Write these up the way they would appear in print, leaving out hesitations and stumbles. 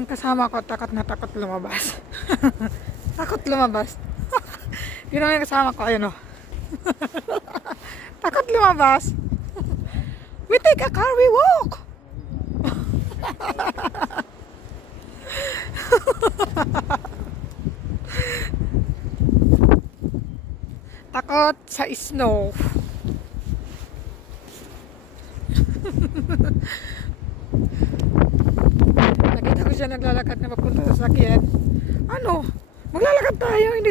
yung kasama ko takot na takot lumabas. Takot lumabas. Yun ang yung kasama ko, ayun o. Takot lumabas. We take a car, we walk. Takot sa snow. Nakita ko siya naglalakad na papunta sa sakyan. Ano? Maglalakad tayo, hindi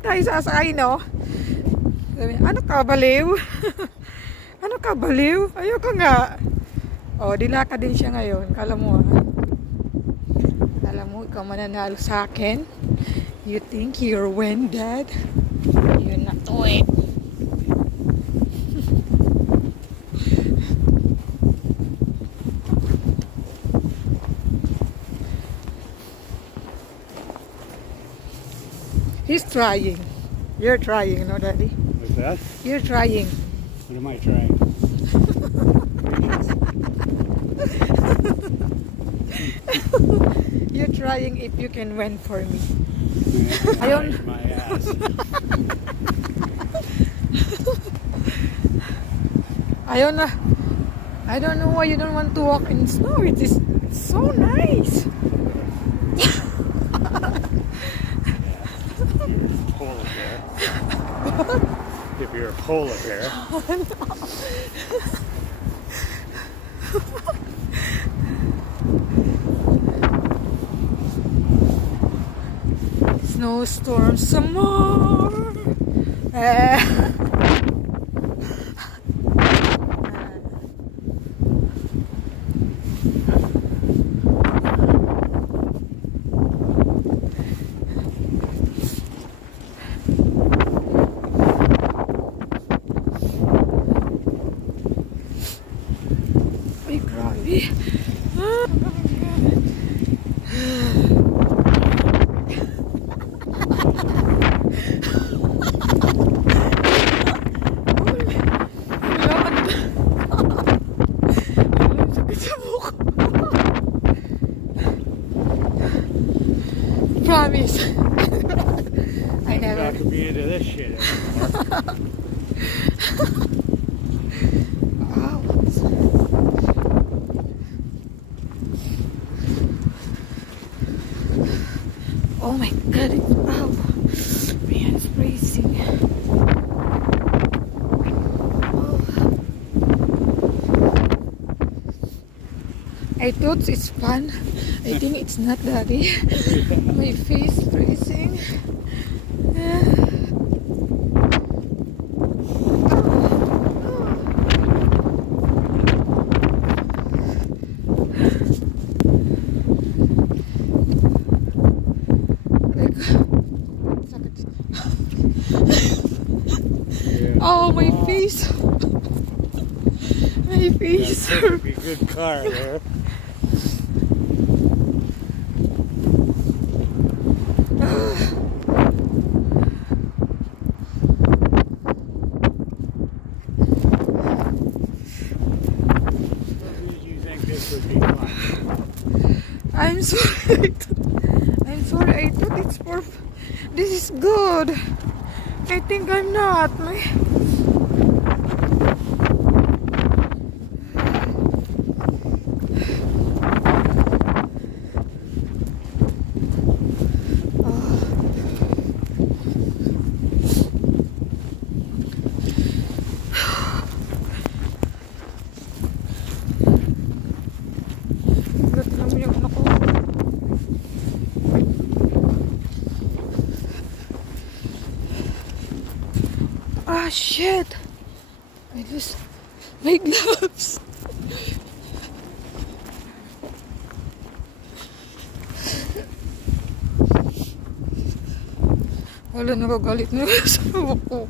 tayo sasakay, no? Sabi, ano ka, baliw? Ano ka, baliw? Ayoko nga. O, dilakad din siya ngayon. Kala mo, ha? Kala mo, ikaw mananalo sa akin? You think you're win, Dad? You're not win. He's trying. You're trying, no, Daddy? What's that? You're trying. What am I trying? You're trying if you can win for me. Ayun. My ass. Ayun na. I don't know why you don't want to walk in snow. It is so nice. Polar bear. If you're a polar bear. Snowstorm some more. Ay, grabe. Promise. I never. Not to be into this shit anymore. Wow. Oh my god, wow. Man, it's freezing. Oh. I thought it's fun. I think it's not, Daddy. My face freezing. Oh, my face. My face. That would be a good car there. You think this would be fun? I'm sorry. I'm sorry. I thought it's for. This is good. I think I'm not. Ah, shit! I lost my gloves. Wala, nagagalit na sa ko.